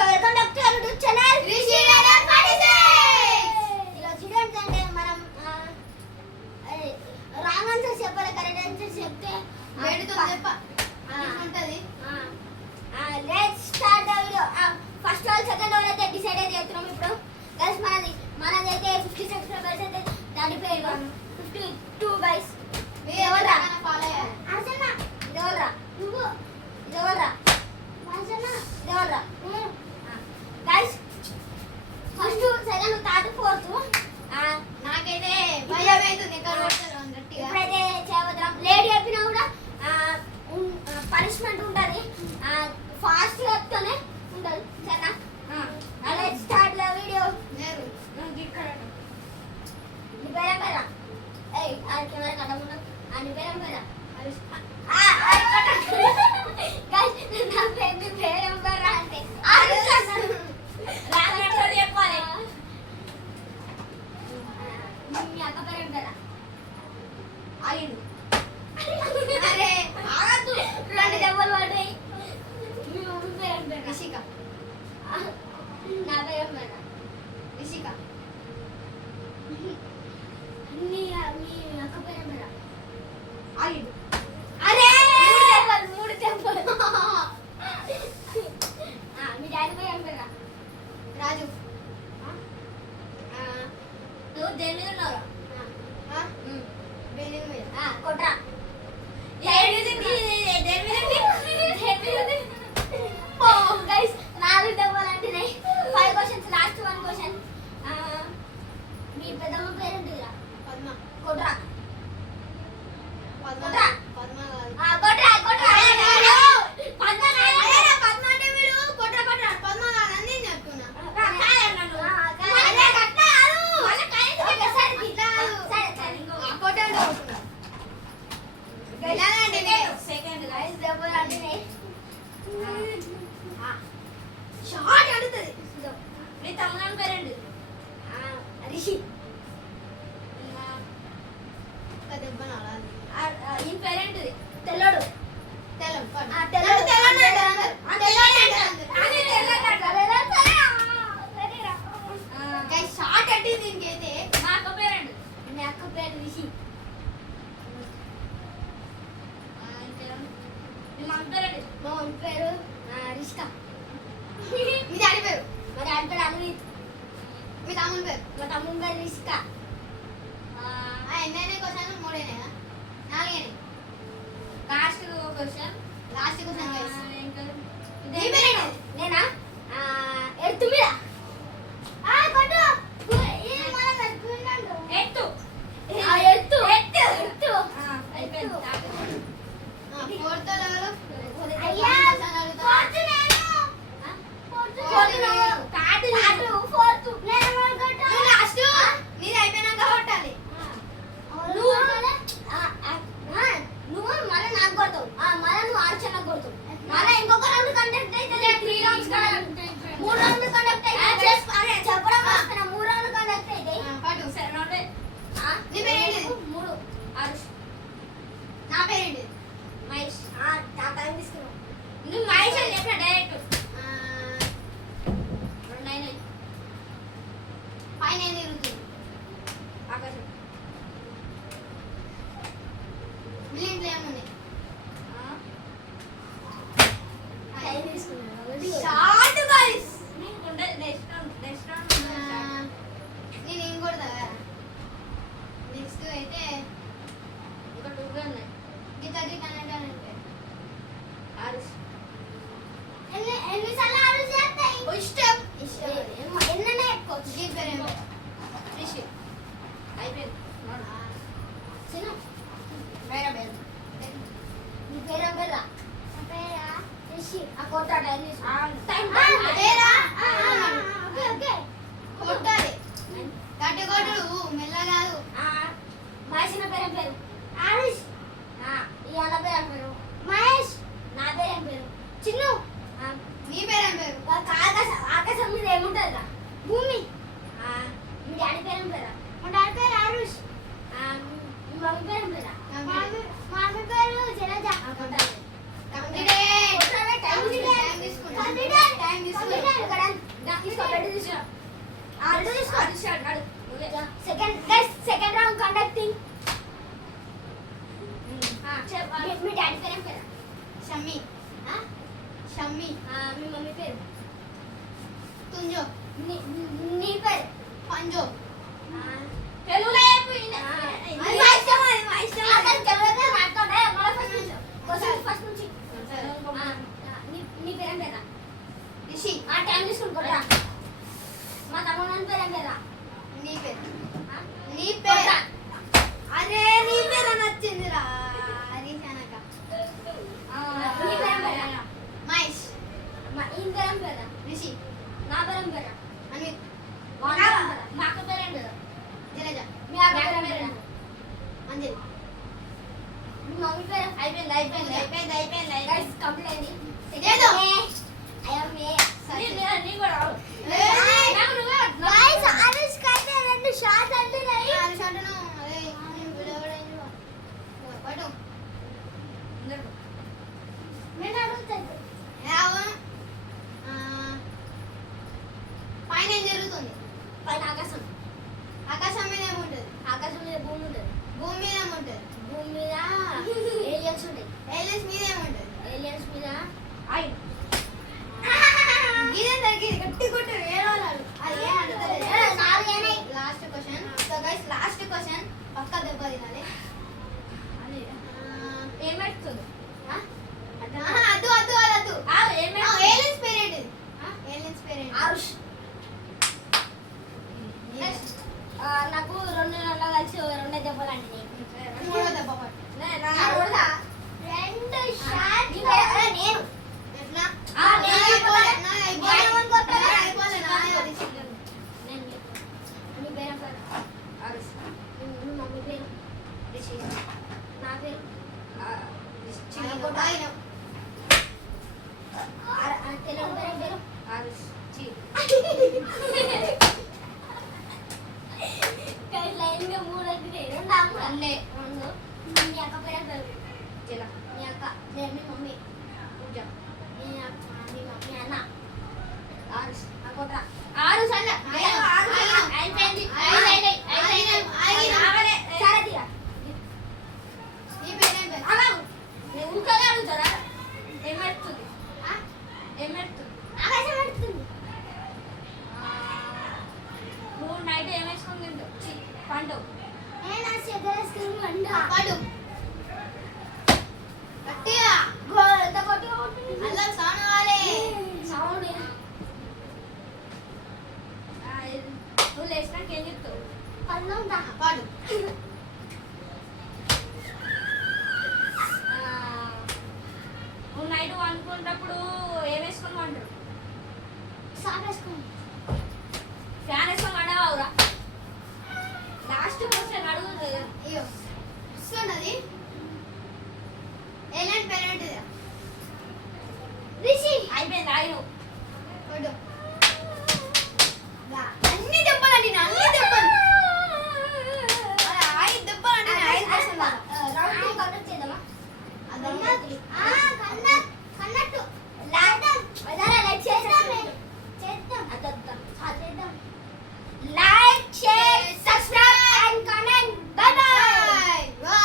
So welcome back to our YouTube channel Rishi rider 46. ఈరోజు ఏంటంటే మనం రాంగ్ ఆన్సర్ చెప్పాలి, కరెక్ట్ ఆన్సర్ చెప్తే వేడితో చెప్ప ఉంటది. Let's start the video. First all second all అయితే డిసైడ్ అయితే చేస్తున్నాం ఇప్పుడు. గైస్ మనదైతే 50 సబ్స్క్రైబర్స్ అయితే దాటిపోయారు. 52 గైస్. ఎవరా ఫాలో అయ్యారు? అర్చన ఎవరా? నువ్వు ఎవరా? అర్చన ఎవరా? Guys first second third fourth నాకైతే భయం అవుతుంది ఎక్కడ కొడతారు గట్టిగా. ఇప్పుడైతే చేయబోతున్నాం. లేట్ చెప్పినా కూడా పనిష్మెంట్ ఉంటుంది. ఫాస్ట్ చెప్తూనే ఉంటుంది. సరేనా? Let's start the video. నేరు నీ పేరేం పేరా? ఏయ్ ఆ కెమెరా కట్టమున్నా. నీ పేరేం పేరా? గైస్ నీ పేరేం పేరా అంటే రానట్టు చెప్పాలి. మీ అక్క పేరేం పేరా? ఆగిండు. అరే ఆగదు. రెండు దెబ్బలు పడ్డాయి. మీ మమ్మీ పేరేం పేరా? రిషిక. నా పేరేం పేరా? రిషిక. మీ అక్క పేరేం పేరా? ఆగిండు. అరే మూడు దెబ్బలు. మీ డాడీ పేరేం పేరా? రాజు. నువ్వు దేని మీద ఉన్నావురా? బిల్డింగ్ మీద. కొట్రా. గైస్ 4 దెబ్బలు అంటున్నాయి. 5 క్వశ్చన్స్, లాస్ట్ 1 క్వశ్చన్. మీ పెద్దమ్మ పేరేంటిదిరా? పద్మ. కొట్రా. పద్మ. కొట్రా. పద్మ కాదు. కొట్రా కొట్రా. పద్మ అదేరా పద్మ అంటే వీడు కొట్రా కొట్రా. పద్మ కాదు అని నేను చెప్తున్నా. ఆ కొట్టే అంటే కొట్టున్నా. వెళ్ళాలండి నేను. సెకండ్ గైస్ దెబ్బలు అంటున్నాయి. షార్ట్ అడుగుతుంది. మీ తమ్ముడు పేరేంటి? రిషి. ఒక దెబ్బ నాలాలి. ఈ పేరేంటిది? తెల్లడు. తెల్లం. తెల్లడు. గైస్ షార్ట్ అంటే దీనికైతే మా అక్క పేరేంటి? మీ అక్క పేరు రిషి. మీ మమ్మీ పేరేంటి? మా మమ్మీ పేరు రిష్క. మీ డాడీ పేరు. మా డాడీ పేరు అన్విత్. మీ తమ్ముని పేరు. మా తమ్ముడు పేరు రిష్క. ఎన్నైనా క్వశ్చన్ మూడేనా నాలుగేనా last question. Last question guys నీ పేరేంటి? నేనా? ఎత్తు మీద. కొట్టు. ఎత్తు. ఎత్తు. ఎత్తు. అయిపోయింది. ఫోర్త్ లెవెల్ అయ్యా ఫోర్త్ నేను. ఫోర్త్ కాదు ఫోర్త్ నేను కొట్టు. లాస్ట్ నీది అయిపోయినాక కొట్టాలి. నువ్వు మళ్ళీ నాకు కొడతావు. మళ్ళీ నువ్వు ఆర్చన కొడతావు. మళ్ళీ ఇంకొక రౌండ్ కండక్ట్ అయితే 3 రౌండ్స్ కాదు 3 రౌండ్లు కండక్ట్ అయితే చెప్పడం వస్తున్నా. 3 రౌండ్లు కండక్ట్ అయితే పట్టు. నీ పేరేంటి? 3 ఆరుష్. నా పేరేంటి? మహేష్. టైం తీసుకున్నావు. నువ్వు మహేష్ అని చెప్పిన డైరెక్ట్. 2 పైన ఏం తిరుగుతుంది? ఆకాశం. బిల్డింగ్లో ఏముంది? టైం తీసుకున్నావు. Short guys. నెక్స్ట్ నేను ఏం కొడతా నెక్స్ట్ అయితే ఇంకా 2 ఉన్నాయి. గిట్ట గిట్ట అంటే ఆరుష్. ఆర్డర్ తీసుకో. ఆర్డర్ స్టార్ట్ నడు నువ్వే. Second round conducting. మీ డాడీ పేరు ఏం పేరు? షమ్మి ఆ? షమ్మి మీ మమ్మీ పేరు? తుంజో నీ పేరు? పంజో తెలుగులో చెప్పు. మా ఇష్టం అది, మా ఇష్టం. అతను తెలుగులో మాట్లాడే ఫస్ట్ నుంచి. నీ పేరు ఏం పేరా? రిషి ఆ టైం తీసుకుంటా. మా తమ్ముడు పేరు ఏం పేరా? నీ పేరు ఆ? నీ పేరు అరే నీ పేరు నచ్చిందిరా రిషానక నీ పేరు ఏం పేరా? మహేష్ ఈయన పేరు ఏం పేరా? రిషి నా పేరు ఏం పేరా? అమిత్ మా అక్క పేరు ఏం పేరా? జలజ మీ అక్క పేరు ఏం పేరా? అంజలి మీ మమ్మీ పేరు? అయిపోయింది గైస్ కంప్లీట్ అయింది. ఇదేదో. నీ కూడా రావు. ఏయ్. నాకు నువ్వే వద్దు. Guys, అనుష్క అయితే 2 షాట్లు అంటున్నాయి. అనుషంటను అరే నేను విడవడైంది పడు నేను అడుగుతాను. పైన ఏం జరుగుతుంది పైన ఆకాశం. ఆకాశం మీద ఏముంటుంది ఆకాశం మీద భూమి ఉంటుంది. భూమి మీద ఏముంటుంది భూమి మీద ఏలియన్స్ ఉంటాయి. ఏలియన్స్ మీద ఏముంటుంది ఏలియన్స్ మీద ఆయిల్. గీతం తగ్గింది గట్టి కొట్టు ఏడవలాడు అది ఏం నాలుగేనాయి. Last question so guys last question పక్కా దెబ్బ తినాలి ఏమెడుతుంది? అద్దు ఏమెడుతుంది? ఏలియన్స్ పేరు ఏంటిది ఏలియన్స్ పేరు ఏంటి ఆరుష్. నాకు 2 నెలలు కలిసి 2 దెబ్బలు అండి. మూడో దెబ్బ పట్టు రెండు షాట్. నేను ఎట్లా నేను అయిపోలే అయిపోలే. అయిపోలే నీ పేరు ఏం పేరు? ఆరుష్. మీ మమ్మీ పేరు? రిషి. నా పేరు? తెలుగు పేరు ఏం పేరు? ఆరుష్. లైన్గా 3 అవుతున్నాయి. 2 అమ్ములు. అన్నే. 2. మీ అక్క పేరు ఏం పేరు? జిల మీ అక్క. మీ మమ్మీ? పూజ మీ మమ్మీ అన్న? ఆరుష్. అనుకుంటా. ఆరుష్ అన్న. అయిపోయింది. సరే తీరా. నీ పేరు ఏం పేరు అలాగు. నేను ఊరికే అడుగుతారా? ఏమెడుతుంది? ఏమెడుతుంది? ఆకాశం ఎడుతుంది. నువ్వు నైట్ ఏమేసుకుని తింటావు? పండు. పడు గట్టిగా అల్లం సౌండ్ కావాలి సౌండ్ నువ్వు లేచినాక ఏం చెప్తావు? పళ్ళు ఉంటా. పడు నువ్వు నైట్ అనుకున్నప్పుడు ఏం వేసుకుని అంటారు? సాప్ వేసుకుని. ఫ్యాన్ వేసుకొని అడవావురా. లాస్ట్ క్వశ్చన్ అడుగు. అయ్యో వస్తున్నది ఏలాంటి పేరు ఏంటిది రిషి. అయిపోయింది. ఆయన పడు అన్ని దెబ్బలండి అన్ని దెబ్బలు అరే 5 దెబ్బలండి 5 రౌండ్ కండక్ట్ చేద్దామా? అదమ్మా